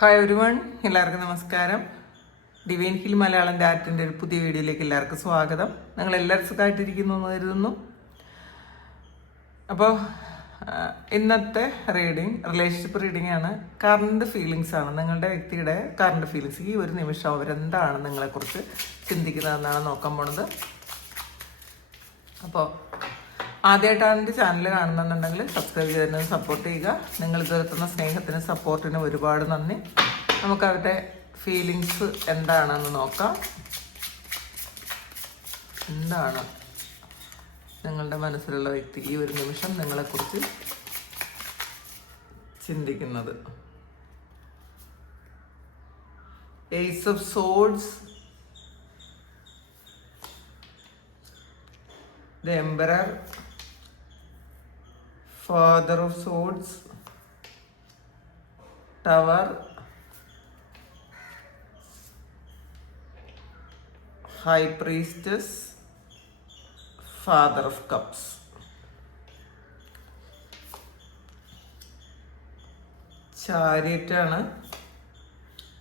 Hi everyone, എല്ലാവർക്കും നമസ്കാരം. Divine hill Malayalam ഡാറ്റിൻ്റെ ഒരു പുതിയ വീഡിയോയിലേക്ക് എല്ലാവർക്കും സ്വാഗതം. നിങ്ങൾ എല്ലാവരും സുഖമായിട്ടിരിക്കുന്നു എന്ന് കരുതുന്നു. അപ്പോൾ ഇന്നത്തെ റീഡിങ് റിലേഷൻഷിപ്പ് റീഡിംഗ് ആണ്. കറണ്ട് ഫീലിങ്സ് ആണ്, നിങ്ങളുടെ വ്യക്തിയുടെ കറണ്ട് ഫീലിങ്സ്. ഈ ഒരു നിമിഷം അവരെന്താണ് നിങ്ങളെക്കുറിച്ച് ചിന്തിക്കുന്നതെന്നാണ് നോക്കാൻ പോണത്. അപ്പോൾ ആദ്യമായിട്ടാണ് എൻ്റെ ചാനൽ കാണുന്നുണ്ടെങ്കിൽ സബ്സ്ക്രൈബ് ചെയ്തതിന് സപ്പോർട്ട് ചെയ്യുക. നിങ്ങൾ ഇതുവരെത്തുന്ന സ്നേഹത്തിനും സപ്പോർട്ടിനും ഒരുപാട് നന്ദി. നമുക്ക് അവരുടെ ഫീലിങ്സ് എന്താണെന്ന് നോക്കാം. എന്താണ് നിങ്ങളുടെ മനസ്സിലുള്ള വ്യക്തി ഈ ഒരു നിമിഷം നിങ്ങളെക്കുറിച്ച് ചിന്തിക്കുന്നത്? Ace of swords, the emperor, Father of Swords, Tower, High Priestess, Father of Cups. Chariot ആണ്.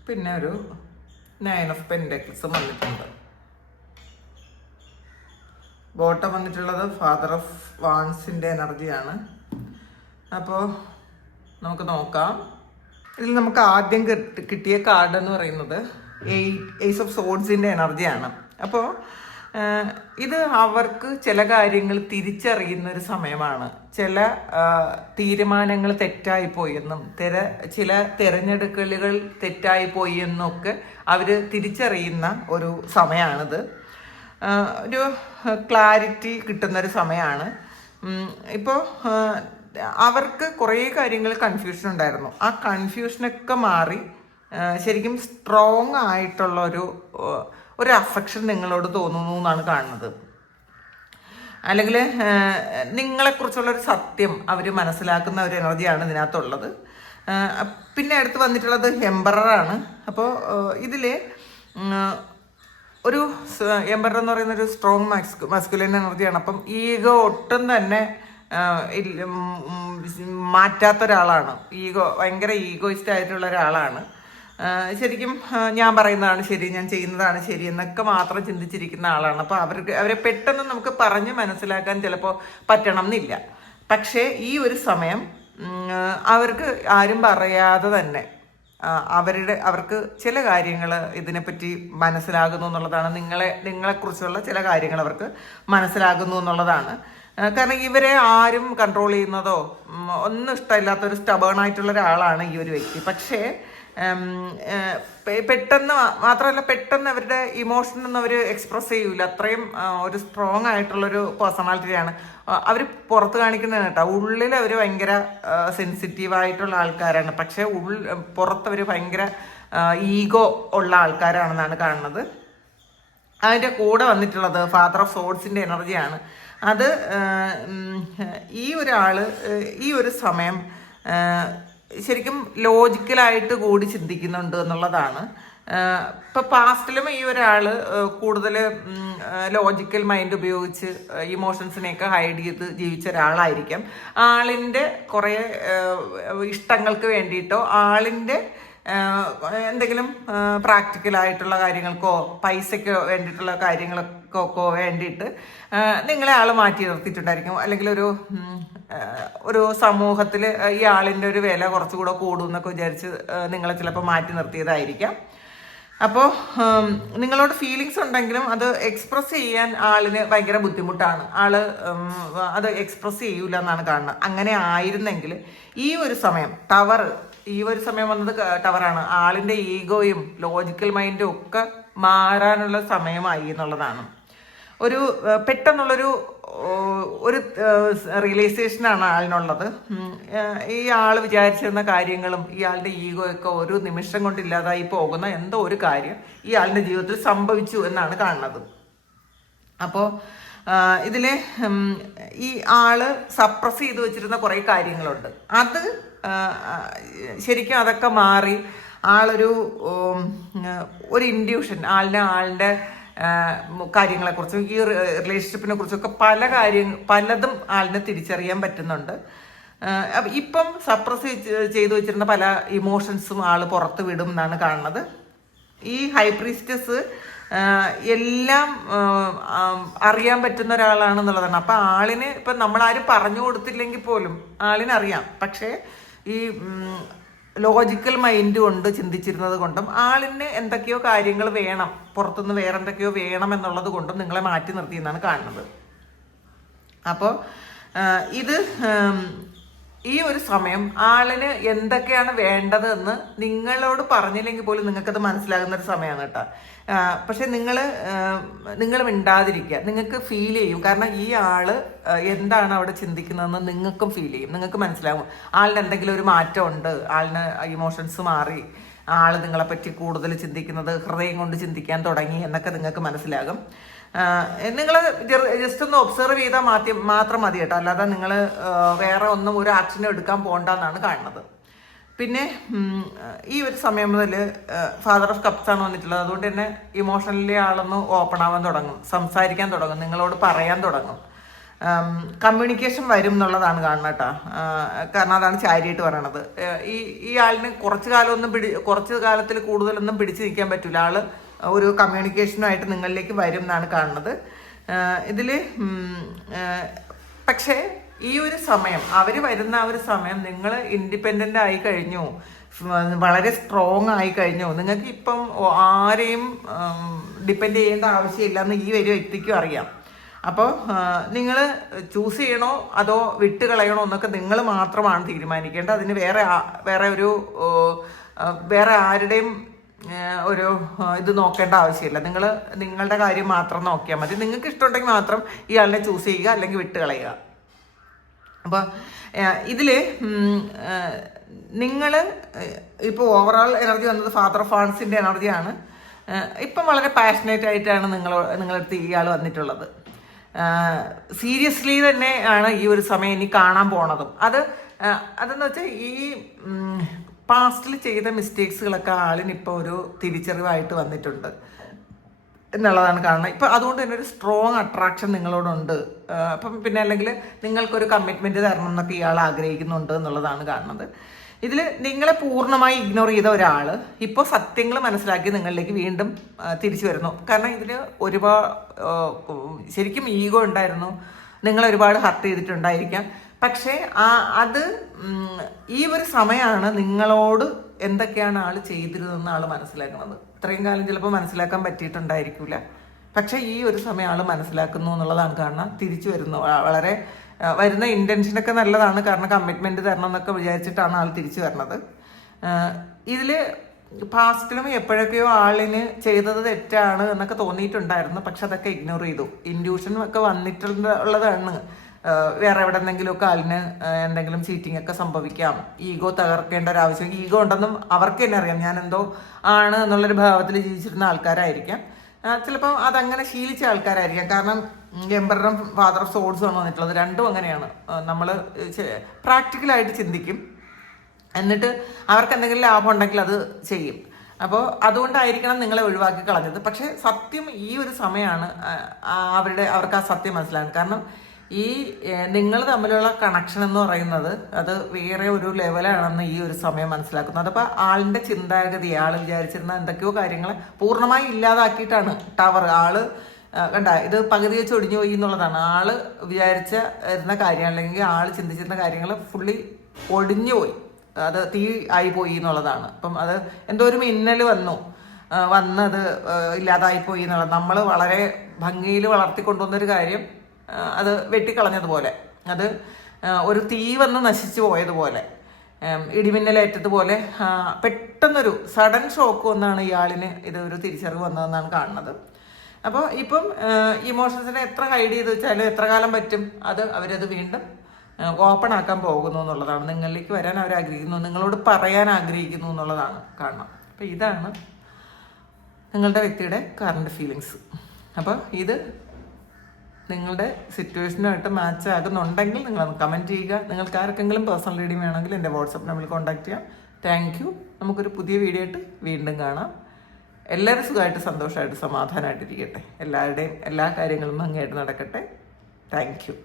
പിന്നെ ഒരു 9 of Pentacles വന്നിട്ടുണ്ട്. ബോട്ടം വന്നിട്ടുള്ളത് ഫാദർ ഓഫ് വാൺസിൻ്റെ എനർജിയാണ്. അപ്പോൾ നമുക്ക് നോക്കാം. ഇതിൽ നമുക്ക് ആദ്യം കിട്ടിയ കാർഡ് എന്ന് പറയുന്നത് ഏസ് ഓഫ് സോർഡ്സിൻ്റെ എനർജിയാണ്. അപ്പോൾ ഇത് അവർക്ക് ചില കാര്യങ്ങൾ തിരിച്ചറിയുന്ന ഒരു സമയമാണ്. ചില തീരുമാനങ്ങൾ തെറ്റായിപ്പോയി എന്നും ചില തിരഞ്ഞെടുക്കലുകൾ തെറ്റായിപ്പോയി എന്നൊക്കെ അവർ തിരിച്ചറിയുന്ന ഒരു സമയമാണിത്. ഒരു ക്ലാരിറ്റി കിട്ടുന്നൊരു സമയമാണ്. ഇപ്പോൾ അവർക്ക് കുറേ കാര്യങ്ങൾ കൺഫ്യൂഷൻ ഉണ്ടായിരുന്നു. ആ കൺഫ്യൂഷനൊക്കെ മാറി ശരിക്കും സ്ട്രോങ് ആയിട്ടുള്ള ഒരു അഫെക്ഷൻ നിങ്ങളോട് തോന്നുന്നു എന്നാണ് കാണുന്നത്. അല്ലെങ്കിൽ നിങ്ങളെക്കുറിച്ചുള്ളൊരു സത്യം അവർ മനസ്സിലാക്കുന്ന ഒരു എനർജിയാണ് ഇതിനകത്തുള്ളത്. പിന്നെ അടുത്ത് വന്നിട്ടുള്ളത് എംപററാണ്. അപ്പോൾ ഇതിൽ ഒരു എംപറർ എന്ന് പറയുന്ന ഒരു സ്ട്രോങ് മസ്കുലിൻ എനർജിയാണ്. അപ്പം ഈഗോ ഒട്ടും തന്നെ മാറ്റാത്ത ഒരാളാണ്. ഭയങ്കര ഈഗോയിസ്റ്റ് ആയിട്ടുള്ള ഒരാളാണ്. ശരിക്കും ഞാൻ പറയുന്നതാണ് ശരി, ഞാൻ ചെയ്യുന്നതാണ് ശരി എന്നൊക്കെ മാത്രം ചിന്തിച്ചിരിക്കുന്ന ആളാണ്. അപ്പോൾ അവരെ പെട്ടെന്ന് നമുക്ക് പറഞ്ഞ് മനസ്സിലാക്കാൻ ചിലപ്പോൾ പറ്റണം എന്നില്ല. പക്ഷേ ഈ ഒരു സമയം അവർക്ക് ആരും പറയാതെ തന്നെ അവർക്ക് ചില കാര്യങ്ങൾ ഇതിനെപ്പറ്റി മനസ്സിലാകുന്നു എന്നുള്ളതാണ്. നിങ്ങളെക്കുറിച്ചുള്ള ചില കാര്യങ്ങൾ അവർക്ക് മനസ്സിലാകുന്നു എന്നുള്ളതാണ്. കാരണം ഇവരെ ആരും കൺട്രോൾ ചെയ്യുന്നതോ ഒന്നും ഇഷ്ടമില്ലാത്തൊരു സ്റ്റബേൺ ആയിട്ടുള്ള ഒരാളാണ് ഈ ഒരു വ്യക്തി. പക്ഷേ പെട്ടെന്ന് അവരുടെ ഇമോഷനൊന്നും അവർ എക്സ്പ്രസ് ചെയ്യൂല. അത്രയും ഒരു സ്ട്രോങ് ആയിട്ടുള്ളൊരു പേഴ്സണാലിറ്റിയാണ് അവർ പുറത്ത് കാണിക്കുന്നത് കേട്ടോ. ഉള്ളിൽ അവർ ഭയങ്കര സെൻസിറ്റീവായിട്ടുള്ള ആൾക്കാരാണ്. പക്ഷേ പുറത്തവർ ഭയങ്കര ഈഗോ ഉള്ള ആൾക്കാരാണെന്നാണ് കാണുന്നത്. അതിൻ്റെ കൂടെ വന്നിട്ടുള്ളത് ഫാദർ ഓഫ് സോർഡ്സിൻ്റെ എനർജിയാണ്. അത് ഈ ഒരു സമയം ശരിക്കും ലോജിക്കലായിട്ട് കൂടി ചിന്തിക്കുന്നുണ്ട് എന്നുള്ളതാണ്. ഇപ്പം പാസ്റ്റിലും ഈ ഒരാൾ കൂടുതൽ ലോജിക്കൽ മൈൻഡ് ഉപയോഗിച്ച് ഇമോഷൻസിനെയൊക്കെ ഹൈഡ് ചെയ്ത് ജീവിച്ച ഒരാളായിരിക്കാം. ആളിൻ്റെ കുറേ ഇഷ്ടങ്ങൾക്ക് വേണ്ടിയിട്ടോ ആളിൻ്റെ എന്തെങ്കിലും പ്രാക്ടിക്കലായിട്ടുള്ള കാര്യങ്ങൾക്കോ പൈസയ്ക്കോ വേണ്ടിയിട്ടുള്ള കാര്യങ്ങൾക്കോ വേണ്ടിയിട്ട് നിങ്ങളെ ആൾ മാറ്റി നിർത്തിയിട്ടുണ്ടായിരിക്കും. അല്ലെങ്കിൽ ഒരു സമൂഹത്തിൽ ഈ ആളിൻ്റെ ഒരു വില കുറച്ചുകൂടെ കൂടും എന്നൊക്കെ വിചാരിച്ച് നിങ്ങളെ ചിലപ്പോൾ മാറ്റി നിർത്തിയതായിരിക്കാം. അപ്പോൾ നിങ്ങളോട് ഫീലിങ്സ് ഉണ്ടെങ്കിലും അത് എക്സ്പ്രസ് ചെയ്യാൻ ആളിന് ഭയങ്കര ബുദ്ധിമുട്ടാണ്. അത് എക്സ്പ്രസ് ചെയ്യൂല എന്നാണ് കാണുന്നത്. അങ്ങനെ ആയിരുന്നെങ്കിൽ ഈ ഒരു സമയം വന്നത് ടവറാണ്. ആളിൻ്റെ ഈഗോയും ലോജിക്കൽ മൈൻഡും ഒക്കെ മാറാനുള്ള സമയമായി എന്നുള്ളതാണ്. പെട്ടെന്നുള്ളൊരു റിയലൈസേഷനാണ് ആളിനുള്ളത്. ഈ ആൾ വിചാരിച്ചിരുന്ന കാര്യങ്ങളും ഇയാളുടെ ഈഗോയൊക്കെ ഒരു നിമിഷം കൊണ്ട് ഇല്ലാതായി പോകുന്ന എന്തോ ഒരു കാര്യം ഈ ആളുടെ ജീവിതത്തിൽ സംഭവിച്ചു എന്നാണ് കാണുന്നത്. അപ്പോൾ ഇതിൽ ഈ ആള് സപ്രസ് ചെയ്ത് വെച്ചിരുന്ന കുറേ കാര്യങ്ങളുണ്ട്. അത് ശരിക്കും അതൊക്കെ മാറി ആളൊരു ഇൻഡ്യൂഷൻ ആളിൻ്റെ കാര്യങ്ങളെക്കുറിച്ചും ഈ റിലേഷൻഷിപ്പിനെ കുറിച്ചൊക്കെ പലതും ആളിനെ തിരിച്ചറിയാൻ പറ്റുന്നുണ്ട്. ഇപ്പം സപ്രസ് ചെയ്തു വെച്ചിരുന്ന പല ഇമോഷൻസും ആള് പുറത്ത് വിടും എന്നാണ് കാണുന്നത്. ഈ ഹൈ പ്രീസ്റ്റസ് എല്ലാം അറിയാൻ പറ്റുന്ന ഒരാളാണെന്നുള്ളതാണ്. അപ്പം ആളിന് ഇപ്പം നമ്മളാരും പറഞ്ഞു കൊടുത്തില്ലെങ്കിൽ പോലും ആളിനറിയാം. പക്ഷേ ഈ ലോജിക്കൽ മൈൻഡ് കൊണ്ട് ചിന്തിച്ചിരുന്നത് കൊണ്ടും ആളിന് എന്തൊക്കെയോ കാര്യങ്ങൾ വേണം, പുറത്തുനിന്ന് വേറെ എന്തൊക്കെയോ വേണം എന്നുള്ളത് കൊണ്ടും നിങ്ങളെ മാറ്റി നിർത്തിയെന്നാണ് കാണുന്നത്. അപ്പോൾ ഇത് ഈ ഒരു സമയം ആളിന് എന്തൊക്കെയാണ് വേണ്ടത് എന്ന് നിങ്ങളോട് പറഞ്ഞില്ലെങ്കിൽ പോലും നിങ്ങൾക്കത് മനസ്സിലാകുന്ന ഒരു സമയമാണ് കേട്ടോ. പക്ഷെ നിങ്ങൾ മിണ്ടാതിരിക്കുക, നിങ്ങൾക്ക് ഫീൽ ചെയ്യും. കാരണം ഈ ആള് എന്താണ് അവിടെ ചിന്തിക്കുന്നതെന്ന് നിങ്ങൾക്കും ഫീൽ ചെയ്യും, നിങ്ങൾക്ക് മനസ്സിലാകും. ആളിന് എന്തെങ്കിലും ഒരു മാറ്റമുണ്ട്, ആളിന് ഇമോഷൻസ് മാറി, ആള് നിങ്ങളെപ്പറ്റി കൂടുതൽ ചിന്തിക്കുന്നത് ഹൃദയം കൊണ്ട് ചിന്തിക്കാൻ തുടങ്ങി എന്നൊക്കെ നിങ്ങൾക്ക് മനസ്സിലാകും. നിങ്ങൾ ജസ്റ്റ് ഒന്ന് ഒബ്സർവ് ചെയ്താൽ മാത്രം മതി കേട്ടോ. അല്ലാതെ നിങ്ങൾ വേറെ ഒന്നും ഒരു ആക്ഷനും എടുക്കാൻ പോകണ്ടെന്നാണ് കാണുന്നത്. പിന്നെ ഈ ഒരു സമയം മുതൽ ഫാദർ ഓഫ് കപ്സ് ആണ് വന്നിട്ടുള്ളത്. അതുകൊണ്ട് തന്നെ ഇമോഷണലി ആളൊന്ന് ഓപ്പൺ ആവാൻ തുടങ്ങും, സംസാരിക്കാൻ തുടങ്ങും, നിങ്ങളോട് പറയാൻ തുടങ്ങും. കമ്മ്യൂണിക്കേഷൻ വരും എന്നുള്ളതാണ് കാണുന്നത് കേട്ടോ. കാരണം അതാണ് ചാരിയായിട്ട് പറയണത്. ഈ ആളിന് കുറച്ച് കാലത്തിൽ കൂടുതലൊന്നും പിടിച്ചു നിൽക്കാൻ പറ്റില്ല. ആള് ഒരു കമ്മ്യൂണിക്കേഷനുമായിട്ട് നിങ്ങളിലേക്ക് വരും എന്നാണ് കാണുന്നത് ഇതിൽ. പക്ഷേ ഈ ഒരു സമയം, അവർ വരുന്ന ആ ഒരു സമയം നിങ്ങൾ ഇൻഡിപെൻഡൻ്റ് ആയി കഴിഞ്ഞു, വളരെ സ്ട്രോങ് ആയി കഴിഞ്ഞു. നിങ്ങൾക്ക് ഇപ്പം ആരെയും ഡിപ്പെൻഡ് ചെയ്യേണ്ട ആവശ്യമില്ല എന്ന് ഈ ഒരു വ്യക്തിക്കും അറിയാം. അപ്പോൾ നിങ്ങൾ ചൂസ് ചെയ്യണോ അതോ വിട്ട് കളയണോ എന്നൊക്കെ നിങ്ങൾ മാത്രമാണ് തീരുമാനിക്കേണ്ടത്. അതിന് വേറെ ആരുടെയും ഒരു ഇത് നോക്കേണ്ട ആവശ്യമില്ല. നിങ്ങളുടെ കാര്യം മാത്രം നോക്കിയാൽ മതി. നിങ്ങൾക്ക് ഇഷ്ടമുണ്ടെങ്കിൽ മാത്രം ഇയാളിനെ ചൂസ് ചെയ്യുക, അല്ലെങ്കിൽ വിട്ട് കളയുക. അപ്പോൾ ഇതിൽ നിങ്ങൾ ഇപ്പോൾ ഓവറോൾ എനർജി വന്നത് ഫാദർ ഓഫ് വാൺസിൻ്റെ എനർജിയാണ്. ഇപ്പം വളരെ പാഷനേറ്റ് ആയിട്ടാണ് നിങ്ങളടുത്ത് ഇയാൾ വന്നിട്ടുള്ളത്. സീരിയസ്ലി തന്നെ ആണ് ഈ ഒരു സമയം ഇനി കാണാൻ പോണതും. അതെന്ന് വെച്ചാൽ ഈ പാസ്റ്റിൽ ചെയ്ത മിസ്റ്റേക്സുകളൊക്കെ ആളിനിപ്പോൾ ഒരു തിരിച്ചറിവായിട്ട് വന്നിട്ടുണ്ട് എന്നുള്ളതാണ് കാണുന്നത്. ഇപ്പം അതുകൊണ്ട് തന്നെ ഒരു സ്ട്രോങ് അട്രാക്ഷൻ നിങ്ങളോടുണ്ട്. അപ്പം പിന്നെ അല്ലെങ്കിൽ നിങ്ങൾക്കൊരു കമ്മിറ്റ്മെൻറ്റ് തരണം എന്നൊക്കെ ഇയാൾ ആഗ്രഹിക്കുന്നുണ്ട് എന്നുള്ളതാണ് കാണുന്നത്. ഇതിൽ നിങ്ങളെ പൂർണ്ണമായി ഇഗ്നോർ ചെയ്ത ഒരാൾ ഇപ്പോൾ സത്യങ്ങൾ മനസ്സിലാക്കി നിങ്ങളിലേക്ക് വീണ്ടും തിരിച്ചു വരുന്നു. കാരണം ഇതിൽ ശരിക്കും ഈഗോ ഉണ്ടായിരുന്നു, നിങ്ങളെ ഒരുപാട് ഹർട്ട് ചെയ്തിട്ടുണ്ടായിരിക്കാം. പക്ഷേ അത് ഈ ഒരു സമയമാണ് നിങ്ങളോട് എന്തൊക്കെയാണ് ആൾ ചെയ്തിരുന്നതെന്ന് ആൾ മനസ്സിലാക്കുന്നത്. ഇത്രയും കാലം ചിലപ്പോൾ മനസ്സിലാക്കാൻ പറ്റിയിട്ടുണ്ടായിരിക്കില്ല. പക്ഷേ ഈ ഒരു സമയം ആൾ മനസ്സിലാക്കുന്നു എന്നുള്ളതാണ് കാണുന്നത്. തിരിച്ചു വരുന്നു. വളരെ വരുന്ന ഇൻറ്റൻഷനൊക്കെ നല്ലതാണ്. കാരണം കമ്മിറ്റ്മെൻറ്റ് തരണം എന്നൊക്കെ വിചാരിച്ചിട്ടാണ് ആൾ തിരിച്ചു വരുന്നത്. ഇതിൽ പാസ്റ്റിലും എപ്പോഴൊക്കെയോ ആളിന് ചെയ്തത് തെറ്റാണ് എന്നൊക്കെ തോന്നിയിട്ടുണ്ടായിരുന്നു. പക്ഷെ അതൊക്കെ ഇഗ്നോർ ചെയ്തു. ഇൻഡ്യൂഷൻ ഒക്കെ വന്നിട്ടുള്ളതാണ്. വേറെ എവിടെ എന്തെങ്കിലുമൊക്കെ ആളിന് എന്തെങ്കിലും ചീറ്റിംഗ് ഒക്കെ സംഭവിക്കാം. ഈഗോ തകർക്കേണ്ട ഒരു ആവശ്യം, ഈഗോ ഉണ്ടെന്നും അവർക്ക് തന്നെ അറിയാം. ഞാൻ എന്തോ ആണ് എന്നുള്ളൊരു ഭാവത്തിൽ ജീവിച്ചിരുന്ന ആൾക്കാരായിരിക്കാം. ചിലപ്പോൾ അതങ്ങനെ ശീലിച്ച ആൾക്കാരായിരിക്കാം. കാരണം എംപററും ഫാദർ ഓഫ് സോൾസും ആണ് വന്നിട്ടുള്ളത്. രണ്ടും അങ്ങനെയാണ്. നമ്മൾ പ്രാക്ടിക്കലായിട്ട് ചിന്തിക്കും, എന്നിട്ട് അവർക്ക് എന്തെങ്കിലും ലാഭം ഉണ്ടെങ്കിൽ അത് ചെയ്യും. അപ്പോൾ അതുകൊണ്ടായിരിക്കണം നിങ്ങളെ ഒഴിവാക്കി കളഞ്ഞത്. പക്ഷേ സത്യം ഈ ഒരു സമയമാണ് അവർക്ക് ആ സത്യം മനസ്സിലാകുന്നത്. കാരണം ഈ നിങ്ങൾ തമ്മിലുള്ള കണക്ഷൻ എന്ന് പറയുന്നത് അത് വേറെ ഒരു ലെവലാണെന്ന് ഈ ഒരു സമയം മനസ്സിലാക്കുന്നത്. അപ്പോൾ ആളിൻ്റെ ചിന്താഗതി, ആൾ വിചാരിച്ചിരുന്ന എന്തൊക്കെയോ കാര്യങ്ങൾ പൂർണ്ണമായി ഇല്ലാതാക്കിയിട്ടാണ് ടവർ. കണ്ട, ഇത് പകുതി വെച്ച് ഒടിഞ്ഞു പോയി എന്നുള്ളതാണ്. ആള് വിചാരിച്ചിരുന്ന കാര്യം അല്ലെങ്കിൽ ആൾ ചിന്തിച്ചിരുന്ന കാര്യങ്ങൾ ഫുള്ളി ഒടിഞ്ഞു പോയി, അത് തീ ആയി പോയി എന്നുള്ളതാണ്. അപ്പം അത് എന്തോ ഒരു മിന്നൽ വന്നത് ഇല്ലാതായിപ്പോയി എന്നുള്ളത്. നമ്മൾ വളരെ ഭംഗിയിൽ വളർത്തിക്കൊണ്ടുവന്നൊരു കാര്യം അത് വെട്ടിക്കളഞ്ഞതുപോലെ, അത് ഒരു തീ വന്ന് നശിച്ചു പോയതുപോലെ, ഇടിമിന്നലേറ്റതുപോലെ പെട്ടെന്നൊരു സഡൻ ഷോക്ക് വന്നാണ് ഇയാളിന് ഇത് ഒരു തിരിച്ചറിവ് വന്നതെന്നാണ് കാണുന്നത്. അപ്പോൾ ഇപ്പം ഇമോഷൻസിനെ എത്ര ഹൈഡ് ചെയ്ത് വെച്ചാലും എത്ര കാലം പറ്റും, അവരത് വീണ്ടും ഓപ്പൺ ആക്കാൻ പോകുന്നു എന്നുള്ളതാണ്. നിങ്ങളിലേക്ക് വരാൻ അവർ ആഗ്രഹിക്കുന്നു, നിങ്ങളോട് പറയാൻ ആഗ്രഹിക്കുന്നു എന്നുള്ളതാണ് കാണണം. അപ്പോൾ ഇതാണ് നിങ്ങളുടെ വ്യക്തിയുടെ കറണ്ട് ഫീലിങ്സ്. അപ്പോൾ ഇത് നിങ്ങളുടെ സിറ്റുവേഷനുമായിട്ട് മാച്ച് ആകുന്നുണ്ടെങ്കിൽ നിങ്ങളൊന്ന് കമൻറ്റ് ചെയ്യുക. നിങ്ങൾക്ക് ആർക്കെങ്കിലും പേഴ്സണൽ റീഡിങ് വേണമെങ്കിൽ എൻ്റെ വാട്സപ്പ് നമ്പറിൽ കോൺടാക്ട് ചെയ്യാം. Thank you. നമുക്കൊരു പുതിയ വീഡിയോ ആയിട്ട് വീണ്ടും കാണാം. എല്ലാവരും സുഖമായിട്ട് സന്തോഷമായിട്ട് സമാധാനമായിട്ടിരിക്കട്ടെ. എല്ലാവരുടെയും എല്ലാ കാര്യങ്ങളും ഭംഗിയായിട്ട് നടക്കട്ടെ. Thank you.